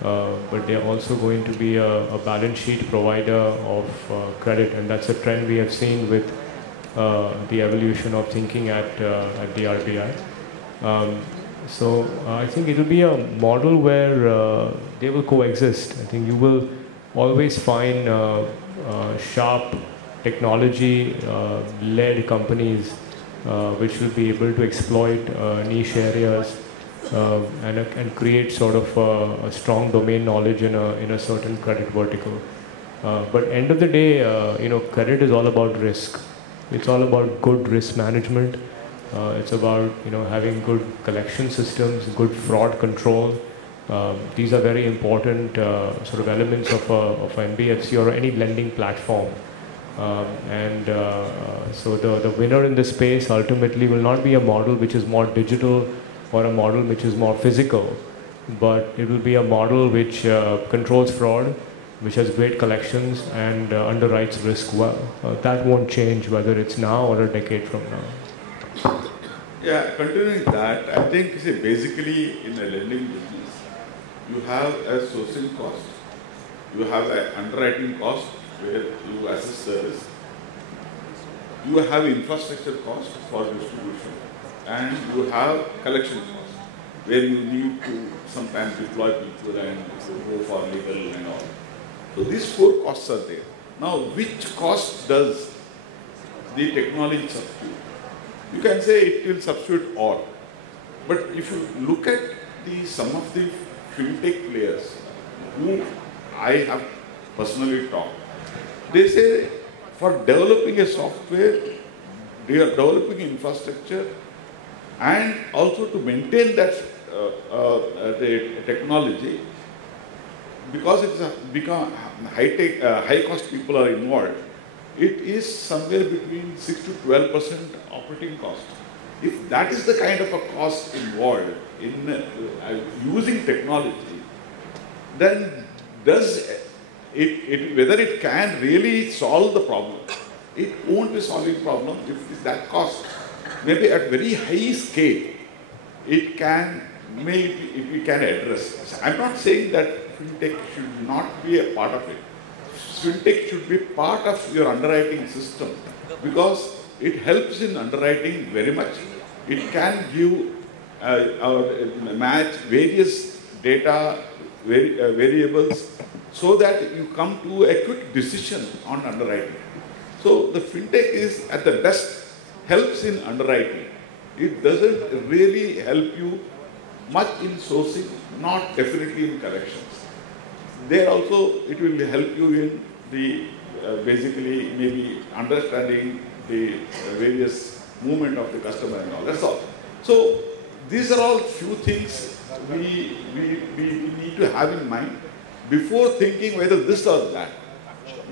but they are also going to be a balance sheet provider of credit, and that's a trend we have seen with the evolution of thinking at the RBI. So I think it will be a model where they will coexist. I think you will always find sharp technology-led companies which will be able to exploit niche areas and create sort of a strong domain knowledge in a certain credit vertical. But end of the day, credit is all about risk. It's all about good risk management. It's about having good collection systems, good fraud control. These are very important sort of elements of an NBFC or any lending platform. So the winner in this space ultimately will not be a model which is more digital or a model which is more physical, but it will be a model which controls fraud, which has great collections and underwrites risk well. That won't change whether it's now or a decade from now. Yeah, continuing that, I think basically in a lending business, you have a sourcing cost, you have an underwriting cost where you assess the risk, you have infrastructure cost for distribution, and you have collection cost where you need to sometimes deploy people and go for legal and all. So these four costs are there. Now, which cost does the technology substitute? You can say it will substitute all. But if you look at some of the fintech players who I have personally talked, they say for developing a software, they are developing infrastructure and also to maintain that the technology, because it's become high cost people are involved, it is somewhere between 6 to 12% operating cost. If that is the kind of a cost involved in using technology, then does it whether it can really solve the problem? It won't be solving problem if that cost. Maybe at very high scale, it can address. I'm not saying that fintech should not be a part of it. Fintech should be part of your underwriting system because it helps in underwriting very much. It can give match various data variables so that you come to a quick decision on underwriting. So the fintech is at the best helps in underwriting. It doesn't really help you much in sourcing, not definitely in collections. There also it will help you in the basically maybe understanding the various movement of the customer and all. That's all. So these are all few things we need to have in mind before thinking whether this or that.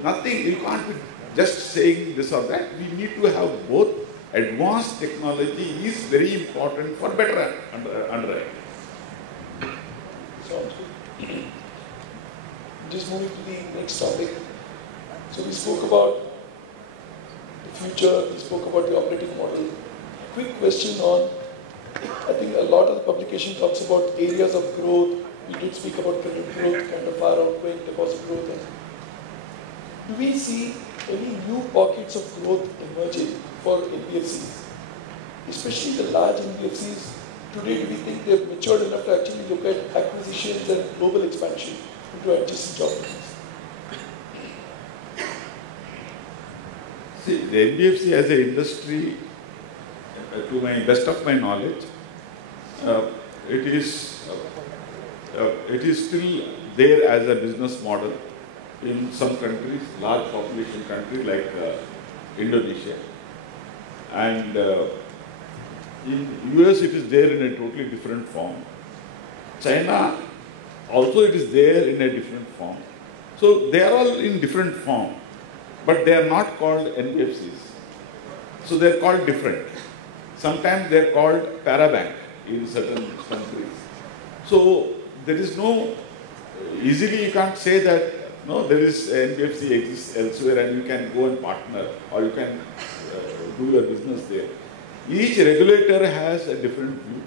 Nothing, you can't be just saying this or that. We need to have both. Advanced technology is very important for better underwriting. So, just moving to the next topic. So we spoke about the future, we spoke about the operating model. Quick question on, I think a lot of the publication talks about areas of growth. We did speak about credit growth, kind of far outgoing deposit growth. Do we see any new pockets of growth emerging for NBFCs? Especially the large NBFCs, today do we think they've matured enough to actually look at acquisitions and global expansion into adjacent geographies? See, the NBFC as an industry, to my best of my knowledge, it is still there as a business model in some countries, large population countries like Indonesia. And in US it is there in a totally different form. China also it is there in a different form. So they are all in different form, but they are not called NBFCs. So they are called different. Sometimes they are called parabank in certain countries. So there is no, easily you can't say that no, there is NBFC exists elsewhere and you can go and partner or you can do your business there. Each regulator has a different view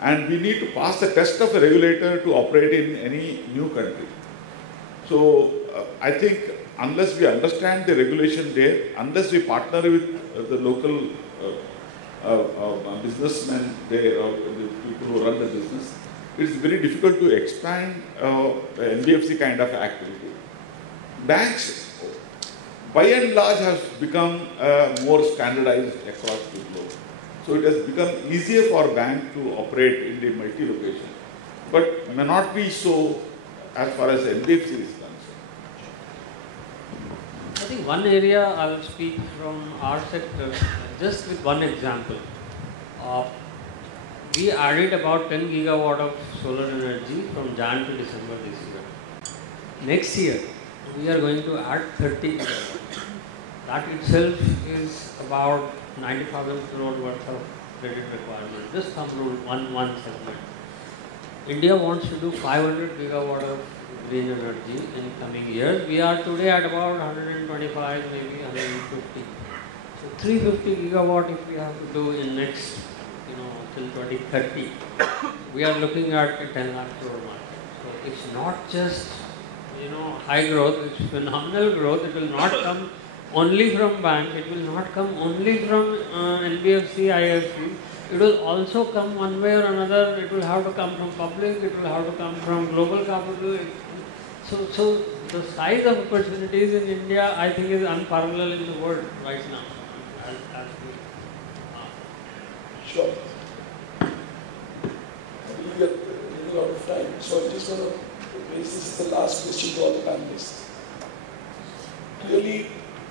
and we need to pass the test of a regulator to operate in any new country. So I think unless we understand the regulation there, unless we partner with the local businessmen there or the people who run the business, it's very difficult to expand NBFC kind of activity. Banks, by and large, have become more standardized across the globe. So it has become easier for banks to operate in the multi-location, but may not be so as far as NBFC is concerned. I think one area I will speak from our sector, just with one example. We added about 10 gigawatt of solar energy from Jan to December this year. Next year, we are going to add 30 gigawatt. That itself is about 90,000 crore worth of credit requirement. Just thumb rule, one segment. India wants to do 500 gigawatt of green energy in coming years. We are today at about 125, maybe 150. So 350 gigawatt if we have to do in next, till 2030. We are looking at a 10 lakh crore market. So it's not just, high growth, it's phenomenal growth. It will not come only from bank, it will not come only from NBFC, IFC. It will also come one way or another. It will have to come from public, it will have to come from global capital. So the size of opportunities in India, I think, is unparalleled in the world right now. Sure. We are running out of time, so I just want to raise this as the last question to all the panelists. Clearly,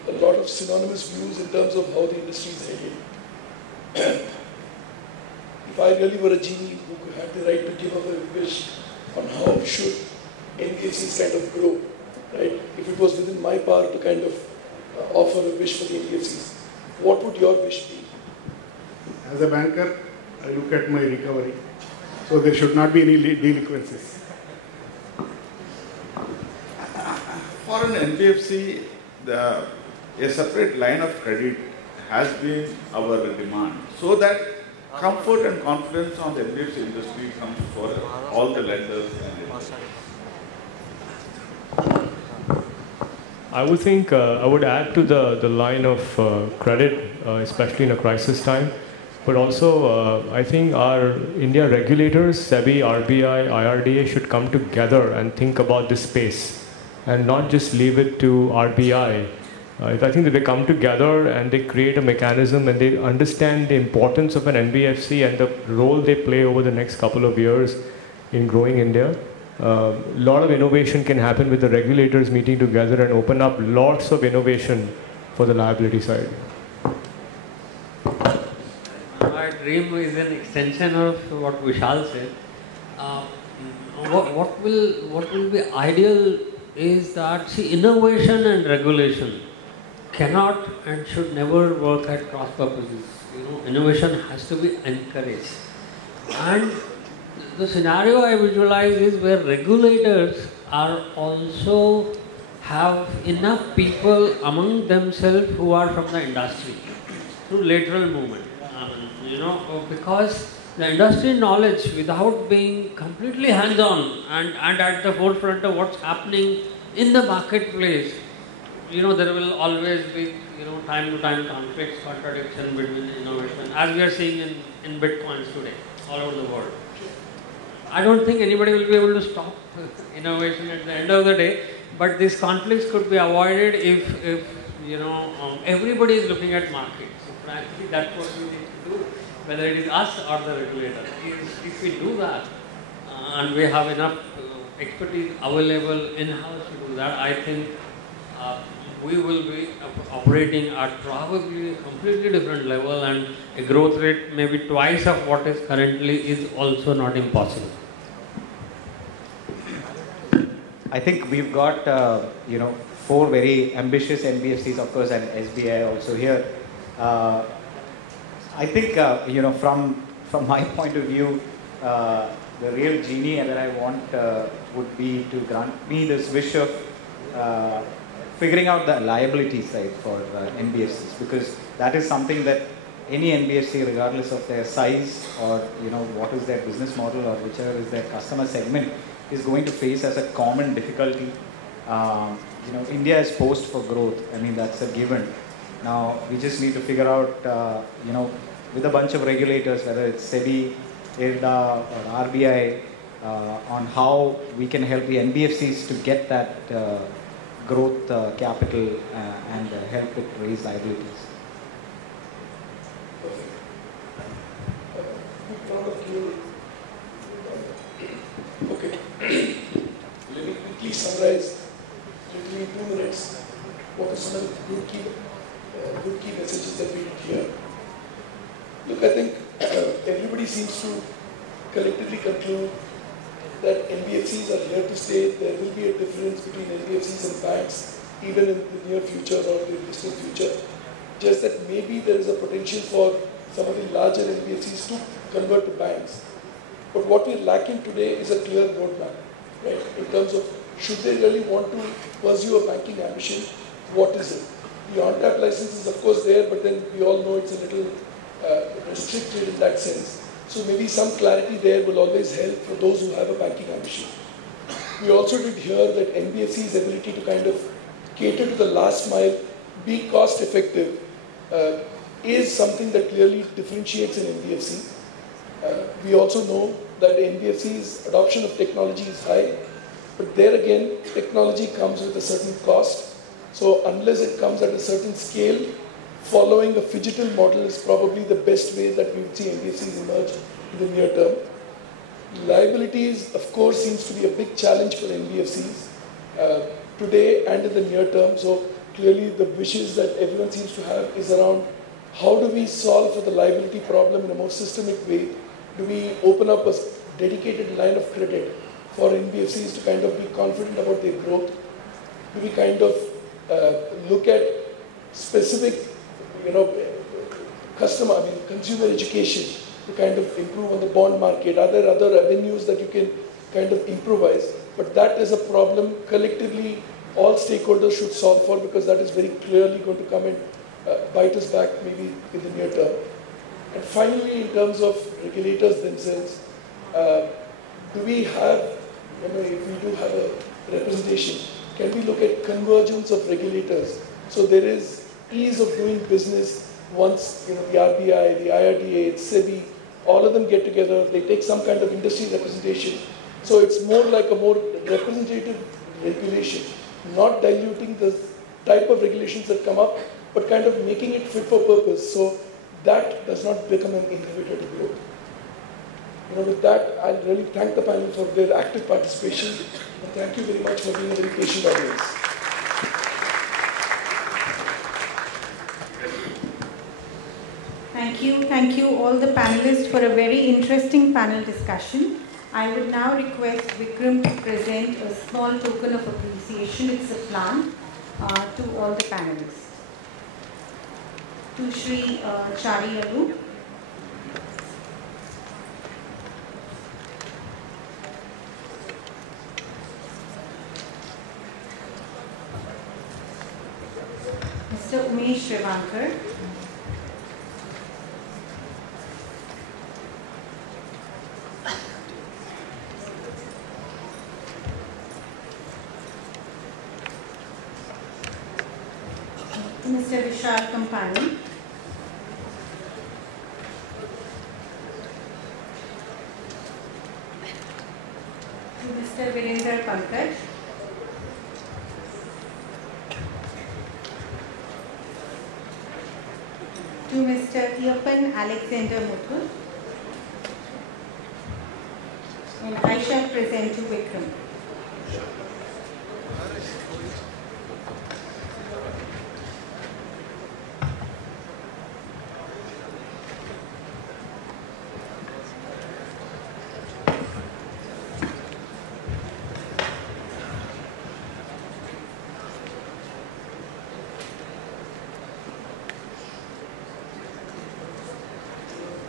a lot of synonymous views in terms of how the industry is heading. If I really were a genie who had the right to give up a wish on how should NBFCs kind of grow, right? If it was within my power to kind of offer a wish for the NBFCs, what would your wish be? As a banker, I look at my recovery. So there should not be any delinquencies. For an NBFC, a separate line of credit has been our demand, so that comfort and confidence on the NBFC industry comes for all the lenders. I would think I would add to the line of credit, especially in a crisis time. But also, I think our India regulators, SEBI, RBI, IRDA should come together and think about this space and not just leave it to RBI I think that they come together and they create a mechanism and they understand the importance of an NBFC and the role they play over the next couple of years in growing India. A lot of innovation can happen with the regulators meeting together and open up lots of innovation for the liability side. My dream is an extension of what Vishal said. What will be ideal is that, see, innovation and regulation cannot and should never work at cross purposes. Innovation has to be encouraged. And the scenario I visualize is where regulators are also have enough people among themselves who are from the industry through lateral movement. Because the industry knowledge, without being completely hands-on and at the forefront of what's happening in the marketplace, there will always be, time to time conflicts, contradiction between innovation, as we are seeing in Bitcoins today, all over the world. I don't think anybody will be able to stop innovation at the end of the day, but these conflicts could be avoided if everybody is looking at markets. So frankly, that's what we need to do, whether it is us or the regulator. If we do that, and we have enough expertise available in-house to do that, I think we will be operating at probably a completely different level, and a growth rate maybe twice of what is currently is also not impossible. I think we've got 4 very ambitious NBFCs, of course, and SBI also here. I think from my point of view, the real genie that I want would be to grant me this wish of figuring out the liability side for NBFCs, because that is something that any NBFC, regardless of their size or what is their business model or whichever is their customer segment, is going to face as a common difficulty. India is poised for growth. I mean, that's a given. Now we just need to figure out, with a bunch of regulators, whether it's SEBI, IRDA or RBI, on how we can help the NBFCs to get that growth capital and help it raise liabilities. Okay. Let me quickly summarize, literally in 2 minutes, what are some of the good key messages that we did here. Look, I think everybody seems to collectively conclude that NBFCs are here to stay. There will be a difference between NBFCs and banks, even in the near future or the distant future. Just that maybe there is a potential for some of the larger NBFCs to convert to banks. But what we're lacking today is a clear roadmap, right? In terms of, should they really want to pursue a banking ambition, what is it? The on-tap license is of course there, but then we all know it's a little restricted in that sense. So maybe some clarity there will always help for those who have a banking ambition. We also did hear that NBFC's ability to kind of cater to the last mile, be cost effective, is something that clearly differentiates an NBFC. We also know that NBFC's adoption of technology is high, but there again, technology comes with a certain cost. So unless it comes at a certain scale, following a phygital model is probably the best way that we would see NBFCs emerge in the near term. Liabilities, of course, seems to be a big challenge for NBFCs today and in the near term. So clearly the wishes that everyone seems to have is around how do we solve for the liability problem in a more systemic way? Do we open up a dedicated line of credit for NBFCs to kind of be confident about their growth? Do we kind of look at specific consumer education to kind of improve on the bond market? Are there other avenues that you can kind of improvise? But that is a problem collectively all stakeholders should solve for, because that is very clearly going to come and bite us back maybe in the near term. And finally, in terms of regulators themselves, do we have, if we do have a representation, can we look at convergence of regulators? So there is ease of doing business once the RBI, the IRDA, SEBI, all of them get together, they take some kind of industry representation. So it's more like a more representative regulation, not diluting the type of regulations that come up, but kind of making it fit for purpose so that does not become an inhibitor to growth. With that, I really thank the panel for their active participation, and thank you very much for being a very patient audience. Thank you all the panelists for a very interesting panel discussion. I would now request Vikram to present a small token of appreciation. It's a plant to all the panelists. To Shri Chari Alu. Mr. Umesh Revankar. Mr. Vishal Kampani. To Mr. Virender Pankaj. To Mr. Iyappan Alexander Muthu. And I shall present to Vikram.